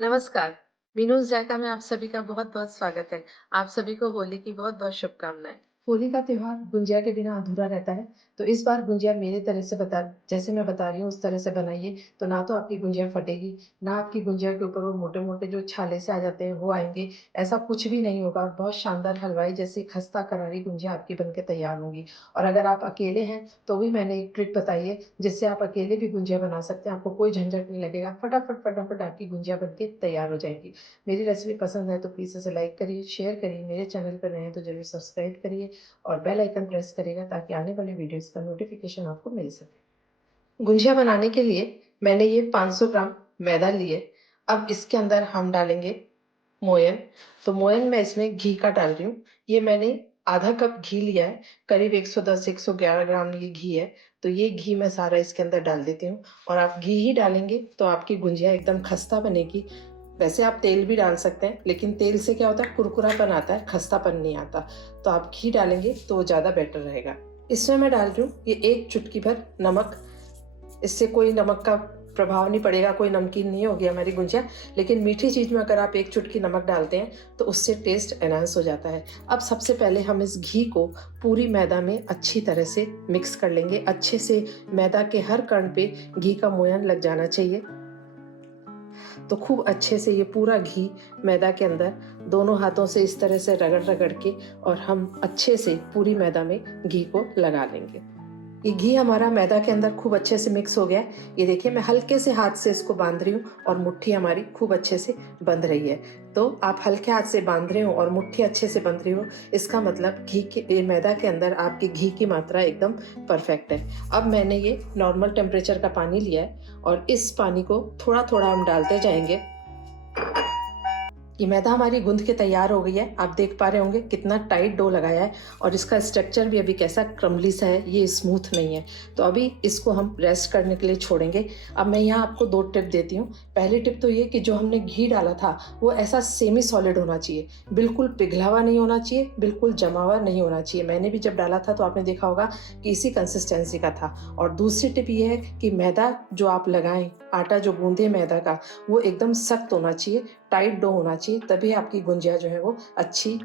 नमस्कार। मीनूज़ जायका में आप सभी का बहुत-बहुत स्वागत है। आप सभी को होली की बहुत-बहुत शुभकामनाएँ। होली का त्योहार गुंजिया के बिना अधूरा रहता है, तो इस बार गुंजिया मेरे तरह से जैसे मैं बता रही हूँ उस तरह से बनाइए, तो ना तो आपकी गुंजिया फटेगी, ना आपकी गुंजिया के ऊपर वो मोटे-मोटे जो छाले से आ जाते हैं वो आएँगे। ऐसा कुछ भी नहीं होगा, बहुत शानदार हलवाई जैसी खस्ता करारी गुंजिया आपकी बन के तैयार होंगी। और अगर आप अकेले हैं, तो भी मैंने एक ट्रिक बताई है, जिससे आप अकेले भी गुंजिया बना सकते हैं, आपको कोई झंझट नहीं लगेगा। फटाफट आपकी गुंजिया बन के तैयार हो जाएगी। मेरी रेसिपी पसंद है तो प्लीज़ इसे लाइक करिए, शेयर करिए, मेरे चैनल पर नए हैं तो ज़रूर सब्सक्राइब करिए और बेल आइकन प्रेस करिएगा ताकि आने वाली वीडियोज़ का नोटिफ़िकेशन आपको मिल सके। गुंजिया बनाने के लिए मैंने ये 500 ग्राम मैदा लिए। अब इसके अंदर हम डालेंगे मोयन। तो मोयन मैं इसमें घी का डाल रही हूँ। ये मैंने आधा कप घी लिया है, करीब 110-111 ग्राम ये घी है। तो ये घी मैं सारा इसके अंदर डाल देती हूँ और आप घी ही डालेंगे तो आपकी गुंजिया एकदम खस्ता बनेगी। वैसे आप तेल भी डाल सकते हैं, लेकिन तेल से क्या होता है कुरकुरापन आता है, खस्तापन नहीं आता। तो आप घी डालेंगे तो ज़्यादा बेटर रहेगा। इसमें मैं डाल रही हूँ ये 1 चुटकी भर नमक। इससे कोई नमक का प्रभाव नहीं पड़ेगा, कोई नमकीन नहीं होगी हमारी गुंजिया। लेकिन मीठी चीज़ में अगर आप 1 चुटकी नमक डालते हैं तो उससे टेस्ट एनहांस हो जाता है। अब सबसे पहले हम इस घी को पूरी मैदा में अच्छी तरह से मिक्स कर लेंगे। अच्छे से मैदा के हर कण पे घी का मोयन लग जाना चाहिए। तो खूब अच्छे से ये पूरा घी मैदा के अंदर दोनों हाथों से इस तरह से रगड़-रगड़ के और हम अच्छे से पूरी मैदा में घी को लगा लेंगे। ये घी हमारा मैदा के अंदर खूब अच्छे से मिक्स हो गया है। ये देखिए मैं हल्के से हाथ से इसको बांध रही हूँ और मुट्ठी हमारी खूब अच्छे से बंध रही है। तो आप हल्के हाथ से बांध रहे हो और मुट्ठी अच्छे से बंध रही हो, इसका मतलब ये मैदा के अंदर आपकी घी की मात्रा एकदम परफेक्ट है। अब मैंने ये नॉर्मल टेम्परेचर का पानी लिया है और इस पानी को थोड़ा-थोड़ा हम डालते जाएँगे। ये मैदा हमारी गूँथ के तैयार हो गई है। आप देख पा रहे होंगे कितना टाइट डो लगाया है और इसका स्ट्रक्चर भी अभी कैसा क्रम्बली सा है, ये स्मूथ नहीं है। तो अभी इसको हम रेस्ट करने के लिए छोड़ेंगे। अब मैं यहाँ आपको 2 टिप देती हूँ। पहली टिप तो ये कि जो हमने घी डाला था वो ऐसा सेमी सॉलिड होना चाहिए, बिल्कुल पिघला हुआ नहीं होना चाहिए, बिल्कुल जमा हुआ नहीं होना चाहिए। मैंने भी जब डाला था तो आपने देखा होगा कि इसी कंसिस्टेंसी का था। और दूसरी टिप ये है कि मैदा जो आप लगाएँ, आटा जो गूँधे मैदा का, वो एकदम सख्त होना चाहिए, टाइट डो होना चाहिए, तभी आपकी गुंजिया जो है वो अच्छी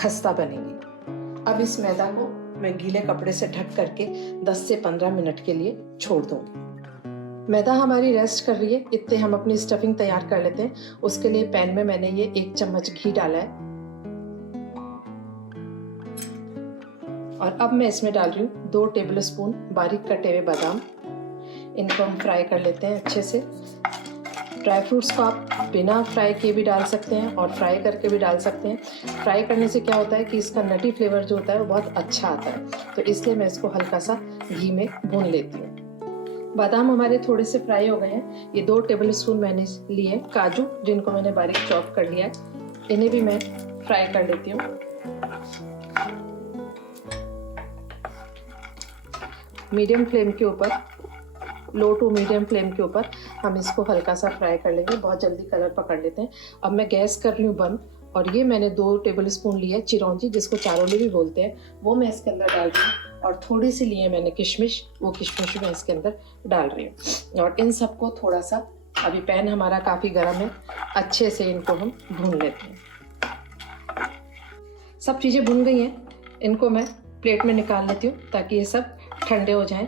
खस्ता बनेगी। अब इस मैदा को मैं गीले कपड़े से ढक करके 10 से 15 मिनट के लिए छोड़ दूंगी। मैदा हमारी रेस्ट कर रही है, इतने हम अपनी स्टफिंग तैयार कर लेते हैं। उसके लिए पैन में मैंने ये 1 चम्मच घी डाला है और अब मैं इसमें डाल रही हूँ 2 टेबल स्पून बारीक कटे हुए बादाम। इनको हम फ्राई कर लेते हैं अच्छे से। ड्राई फ्रूट्स को आप बिना फ्राई किए भी डाल सकते हैं और फ्राई करके भी डाल सकते हैं। फ्राई करने से क्या होता है कि इसका नटी फ्लेवर जो होता है वो बहुत अच्छा आता है, तो इसलिए मैं इसको हल्का सा घी में भून लेती हूँ। बादाम हमारे थोड़े से फ्राई हो गए हैं। ये 2 टेबल स्पून मैंने लिए काजू, जिनको मैंने बारीक चॉप कर लिया है, इन्हें भी मैं फ्राई कर लेती हूँ। मीडियम फ्लेम के ऊपर, लो टू मीडियम फ्लेम के ऊपर हम इसको हल्का सा फ्राई कर लेंगे, बहुत जल्दी कलर पकड़ लेते हैं। अब मैं गैस कर रही हूँ बंद और ये मैंने 2 टेबल स्पून लिए चिरौंजी, जिसको चारोली भी बोलते हैं, वो मैं इसके अंदर डाल रही हूँ और थोड़ी सी लिए मैंने किशमिश, वो किशमिश मैं इसके अंदर डाल रही हूँ। और इन सबको थोड़ा सा, अभी पैन हमारा काफ़ी गर्म है, अच्छे से इनको हम भून लेते हैं। सब चीज़ें भुन गई हैं, इनको मैं प्लेट में निकाल लेती हूँ ताकि ये सब ठंडे हो जाएं।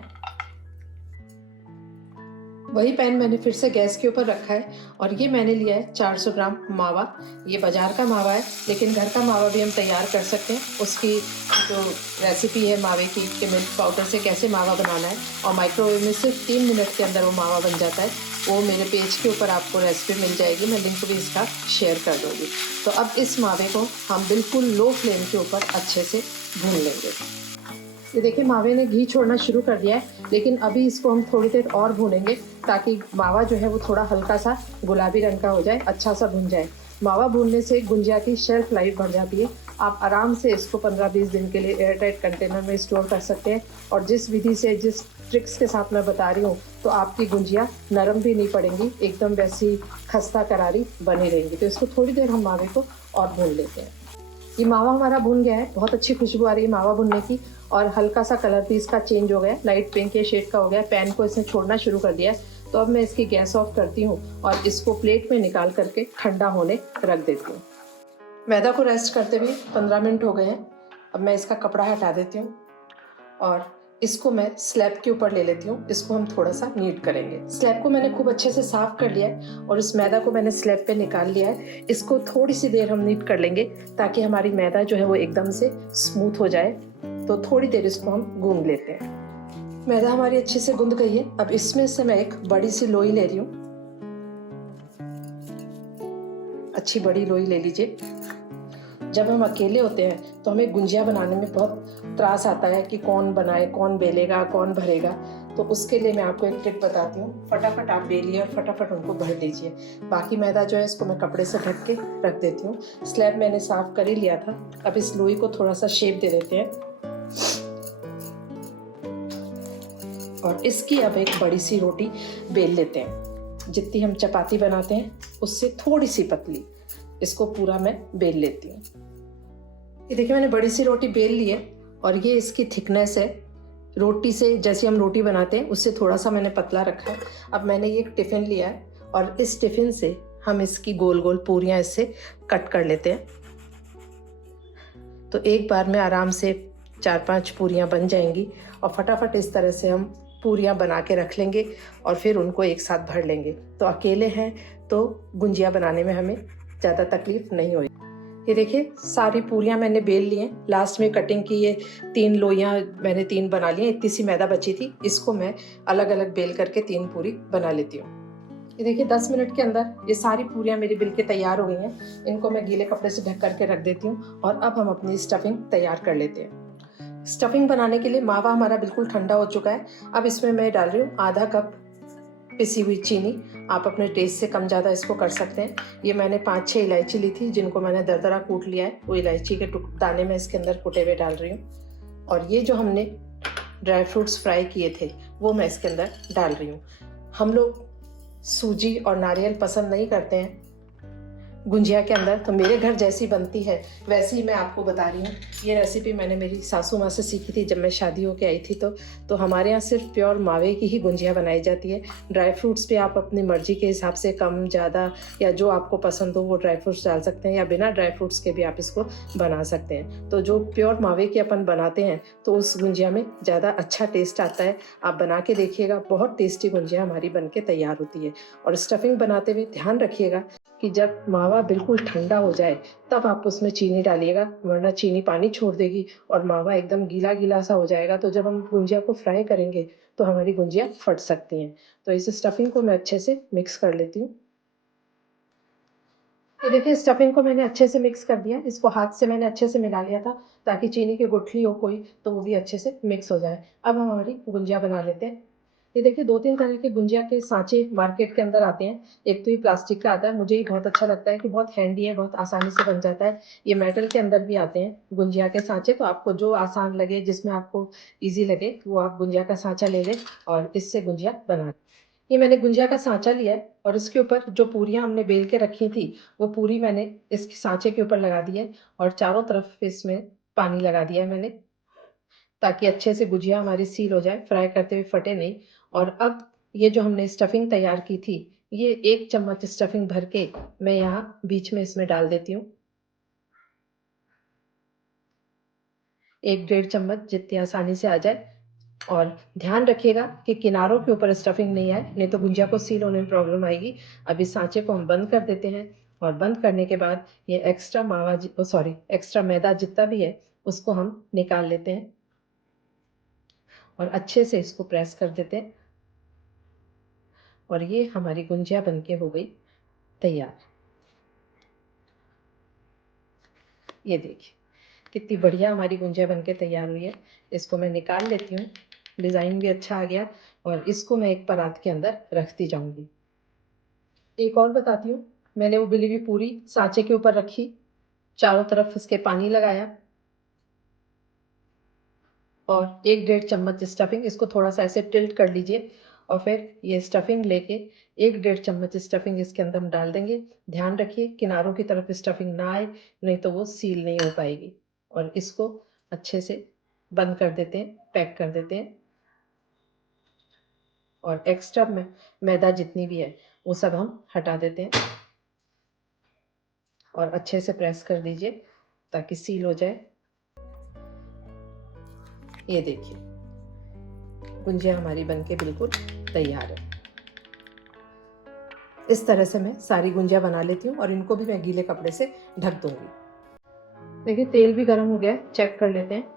वही पैन मैंने फिर से गैस के ऊपर रखा है और ये मैंने लिया है 400 ग्राम मावा। ये बाज़ार का मावा है, लेकिन घर का मावा भी हम तैयार कर सकते हैं। उसकी जो रेसिपी है मावे की कि मिल्क पाउडर से कैसे मावा बनाना है और माइक्रोवेव में सिर्फ 3 मिनट के अंदर वो मावा बन जाता है, वो मेरे पेज के ऊपर आपको रेसिपी मिल जाएगी। मैं लिंक भी इसका शेयर कर दूँगी। तो अब इस मावे को हम बिल्कुल लो फ्लेम के ऊपर अच्छे से भून लेंगे। ये देखिए मावे ने घी छोड़ना शुरू कर दिया है, लेकिन अभी इसको हम थोड़ी देर और भूनेंगे ताकि मावा जो है वो थोड़ा हल्का सा गुलाबी रंग का हो जाए, अच्छा सा भुन जाए। मावा भूनने से गुंजिया की शेल्फ लाइफ बढ़ जाती है। आप आराम से इसको 15-20 दिन के लिए एयरटाइट कंटेनर में स्टोर कर सकते हैं और जिस विधि से, जिस ट्रिक्स के साथ मैं बता रही हूँ, तो आपकी गुंजिया नरम भी नहीं पड़ेंगी, एकदम वैसी खस्ता करारी बनी रहेंगी। तो इसको थोड़ी देर हम मावे को और भून लेते हैं। ये मावा हमारा भुन गया है, बहुत अच्छी खुशबू आ रही है मावा भुनने की और हल्का सा कलर भी इसका चेंज हो गया है, लाइट पिंक के शेड का हो गया है। पैन को इसने छोड़ना शुरू कर दिया है। तो अब मैं इसकी गैस ऑफ करती हूँ और इसको प्लेट में निकाल करके ठंडा होने रख देती हूँ। मैदा को रेस्ट करते हुए 15 मिनट हो गए हैं। अब मैं इसका कपड़ा हटा देती हूँ और इसको मैं स्लैब के ऊपर ले लेती हूँ। इसको हम थोड़ा सा नीट करेंगे। स्लैब को मैंने खूब अच्छे से साफ कर लिया है और इस मैदा को मैंने स्लैब पे निकाल लिया है। इसको थोड़ी सी देर हम नीट कर लेंगे ताकि हमारी मैदा जो है वो एकदम से स्मूथ हो जाए। तो थोड़ी देर इसको हम गूंद लेते हैं। मैदा हमारी अच्छे से गूंद गई है। अब इसमें से मैं एक बड़ी सी लोई ले रही हूँ। अच्छी बड़ी लोई ले लीजिए। जब हम अकेले होते हैं तो हमें गुंजिया बनाने में बहुत त्रास आता है कि कौन बनाए, कौन बेलेगा, कौन भरेगा। तो उसके लिए मैं आपको एक ट्रिक बताती हूँ। फटाफट आप बेलिए और फटाफट उनको भर दीजिए। बाकी मैदा जो है इसको मैं कपड़े से ढक के रख देती हूँ। स्लैब मैंने साफ कर ही लिया था। अब इस लोई को थोड़ा सा शेप दे देते हैं और इसकी अब एक बड़ी सी रोटी बेल लेते हैं। जितनी हम चपाती बनाते हैं उससे थोड़ी सी पतली इसको पूरा मैं बेल लेती हूँ। ये देखिए मैंने बड़ी सी रोटी बेल ली है और ये इसकी थिकनेस है। रोटी से जैसे हम रोटी बनाते हैं उससे थोड़ा सा मैंने पतला रखा है। अब मैंने ये एक टिफ़िन लिया है और इस टिफ़िन से हम इसकी गोल गोल पूरियाँ इससे कट कर लेते हैं। तो एक बार में आराम से 4-5 पूरियाँ बन जाएंगी और फटाफट इस तरह से हम पूरियाँ बना के रख लेंगे और फिर उनको एक साथ भर लेंगे। तो अकेले हैं तो गुंजिया बनाने में हमें ज़्यादा तकलीफ नहीं होगी। ये देखिए सारी पूरियाँ मैंने बेल ली हैं। लास्ट में कटिंग की ये 3 लोइयाँ मैंने 3 बना ली हैं। इतनी सी मैदा बची थी, इसको मैं अलग अलग बेल करके 3 पूरी बना लेती हूँ। ये देखिए 10 मिनट के अंदर ये सारी पूरियाँ मेरी बिल के तैयार हो गई हैं। इनको मैं गीले कपड़े से ढक करके रख देती हूँ और अब हम अपनी स्टफिंग तैयार कर लेते हैं। स्टफिंग बनाने के लिए मावा हमारा बिल्कुल ठंडा हो चुका है। अब इसमें मैं डाल रही हूँ आधा कप पिसी हुई चीनी। आप अपने टेस्ट से कम ज़्यादा इसको कर सकते हैं। ये मैंने 5-6 इलायची ली थी जिनको मैंने दरदरा कूट लिया है। वो इलायची के दाने मैं इसके अंदर कुटे हुए डाल रही हूँ और ये जो हमने ड्राई फ्रूट्स फ्राई किए थे वो मैं इसके अंदर डाल रही हूँ। हम लोग सूजी और नारियल पसंद नहीं करते हैं गुंजिया के अंदर, तो मेरे घर जैसी बनती है वैसी ही मैं आपको बता रही हूँ। ये रेसिपी मैंने मेरी सासू माँ से सीखी थी जब मैं शादी होके आई थी। तो हमारे यहाँ सिर्फ प्योर मावे की ही गुंजिया बनाई जाती है। ड्राई फ्रूट्स पे आप अपनी मर्जी के हिसाब से कम ज़्यादा या जो आपको पसंद हो वो ड्राई फ्रूट्स डाल सकते हैं या बिना ड्राई फ्रूट्स के भी आप इसको बना सकते हैं। तो जो प्योर मावे की अपन बनाते हैं तो उस गुंजिया में ज़्यादा अच्छा टेस्ट आता है। आप बना के देखिएगा, बहुत टेस्टी गुंजिया हमारी बन के तैयार होती है। और स्टफिंग बनाते हुए ध्यान रखिएगा कि जब मावा बिल्कुल ठंडा हो जाए तब आप उसमें चीनी डालिएगा, वरना चीनी पानी छोड़ देगी और मावा एकदम गीला गीला सा हो जाएगा। तो जब हम गुंजिया को फ्राई करेंगे तो हमारी गुंजिया फट सकती हैं। तो इस स्टफिंग को मैं अच्छे से मिक्स कर लेती हूँ। ये देखिए स्टफिंग को मैंने अच्छे से मिक्स कर दिया। इसको हाथ से मैंने अच्छे से मिला लिया था ताकि चीनी की गुठली हो कोई तो वो भी अच्छे से मिक्स हो जाए। अब हम हमारी गुंजिया बना लेते हैं। ये देखिए 2-3 तरह के गुंजिया के सांचे मार्केट के अंदर आते हैं। एक तो ये प्लास्टिक का आता है, मुझे ये बहुत अच्छा लगता है कि बहुत हैंडी है, बहुत आसानी से बन जाता है। ये मेटल के अंदर भी आते हैं गुंजिया के सांचे, तो आपको जो आसान लगे, जिसमें आपको ईज़ी लगे वो आप गुंजिया का सांचा ले लें और इससे गुंजिया बना। ये मैंने गुंजिया का सांचा लिया है और इसके ऊपर जो पूरियाँ हमने बेल के रखी थी वो पूरी मैंने इस सांचे के ऊपर लगा दी है और चारों तरफ इसमें पानी लगा दिया है मैंने, ताकि अच्छे से गुजिया हमारी सील हो जाए, फ्राई करते हुए फटे नहीं। और अब ये जो हमने स्टफिंग तैयार की थी, ये 1 चम्मच स्टफिंग भर के मैं यहाँ बीच में इसमें डाल देती हूँ। 1 डेढ़ चम्मच जितनी आसानी से आ जाए। और ध्यान रखिएगा कि किनारों के ऊपर स्टफिंग नहीं आए, नहीं तो गुंजिया को सील होने में प्रॉब्लम आएगी। अब इस सांचे को हम बंद कर देते हैं और बंद करने के बाद ये एक्स्ट्रा मैदा जितना भी है उसको हम निकाल लेते हैं और अच्छे से इसको प्रेस कर देते हैं और ये हमारी गुंजिया बनके हो गई तैयार। ये देखिए कितनी बढ़िया हमारी गुंजिया बनके तैयार हुई है। इसको मैं निकाल लेती हूँ। डिज़ाइन भी अच्छा आ गया और इसको मैं एक परात के अंदर रखती जाऊंगी। एक और बताती हूँ, मैंने वो बेली हुई पूरी सांचे के ऊपर रखी, चारों तरफ इसके पानी लगाया और 1 डेढ़ चम्मच स्टफिंग, इसको थोड़ा सा ऐसे टिल्ट कर लीजिए और फिर ये स्टफिंग लेके 1 डेढ़ चम्मच स्टफिंग इसके अंदर हम डाल देंगे। ध्यान रखिए किनारों की तरफ स्टफिंग ना आए, नहीं तो वो सील नहीं हो पाएगी। और इसको अच्छे से बंद कर देते हैं, पैक कर देते हैं। और एक्स्ट्रा में मैदा जितनी भी है वो सब हम हटा देते हैं और अच्छे से प्रेस कर दीजिए ताकि सील हो जाए। ये देखिए गुंजिया हमारी बनके बिल्कुल तैयार है। इस तरह से मैं सारी गुंजिया बना लेती हूँ और इनको भी मैं गीले कपड़े से ढक दूंगी। देखिए तेल भी गर्म हो गया है, चेक कर लेते हैं।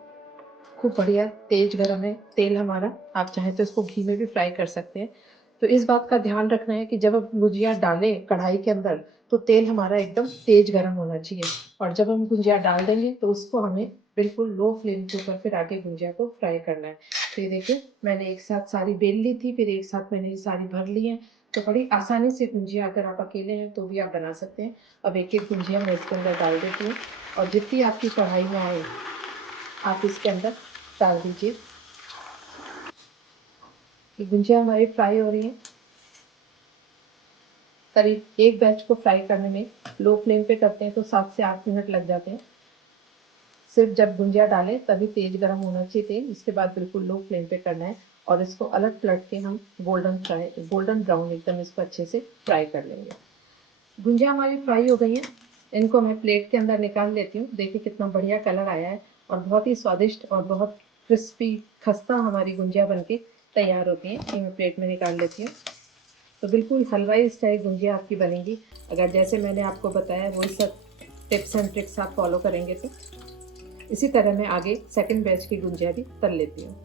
खूब बढ़िया तेज गरम है तेल हमारा। आप चाहें तो इसको घी में भी फ्राई कर सकते हैं। तो इस बात का ध्यान रखना है कि जब आप गुजिया डालें कढ़ाई के अंदर तो तेल हमारा एकदम तेज गरम होना चाहिए, और जब हम गुजिया डाल देंगे तो उसको हमें बिल्कुल लो फ्लेम के ऊपर फिर आगे गुजिया को फ्राई करना है। तो ये देखिए मैंने एक साथ सारी बेल ली थी, फिर एक साथ मैंने ये सारी भर ली है। तो बड़ी आसानी से गुजिया अगर आप अकेले हैं तो भी आप बना सकते हैं। अब एक एक गुजिया मैं इसके अंदर डाल देती हूँ और जितनी आपकी कढ़ाई में आए आप इसके अंदर डाल दीजिए। ये गुंजिया हमारी फ्राई हो रही है। करीब एक बैच को फ्राई करने में लो फ्लेम पे करते हैं तो 7 से 8 मिनट लग जाते हैं। सिर्फ जब गुंजिया डालें तभी तेज गरम होना चाहिए तेल, उसके बाद बिल्कुल लो फ्लेम पे करना है और इसको अलट पलट के हम गोल्डन ब्राउन एकदम इसको अच्छे से फ्राई कर लेंगे। गुंजिया हमारी फ्राई हो गई है, इनको मैं प्लेट के अंदर निकाल लेती हूँ। देखिए कितना बढ़िया कलर आया है और बहुत ही स्वादिष्ट और बहुत क्रिस्पी खस्ता हमारी गुंजिया बनके तैयार होती है। ये मैं प्लेट में निकाल लेती हूँ। तो बिल्कुल हलवाई स्टाइल गुंजिया आपकी बनेगी अगर जैसे मैंने आपको बताया वही सब टिप्स एंड ट्रिक्स आप फॉलो करेंगे तो। इसी तरह मैं आगे सेकंड बैच की गुंजिया भी तल लेती हूँ।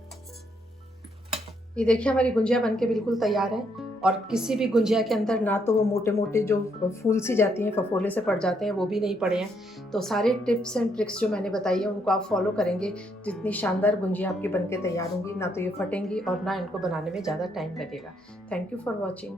ये देखिए हमारी गुंजिया बनके बिल्कुल तैयार है और किसी भी गुंजिया के अंदर ना तो वो मोटे मोटे जो फूल सी जाती हैं फफोले से पड़ जाते हैं वो भी नहीं पड़े हैं। तो सारे टिप्स एंड ट्रिक्स जो मैंने बताई है उनको आप फॉलो करेंगे तो इतनी शानदार गुंजिया आपकी बनके तैयार होंगी, ना तो ये फटेंगी और ना इनको बनाने में ज़्यादा टाइम लगेगा। Thank you for watching.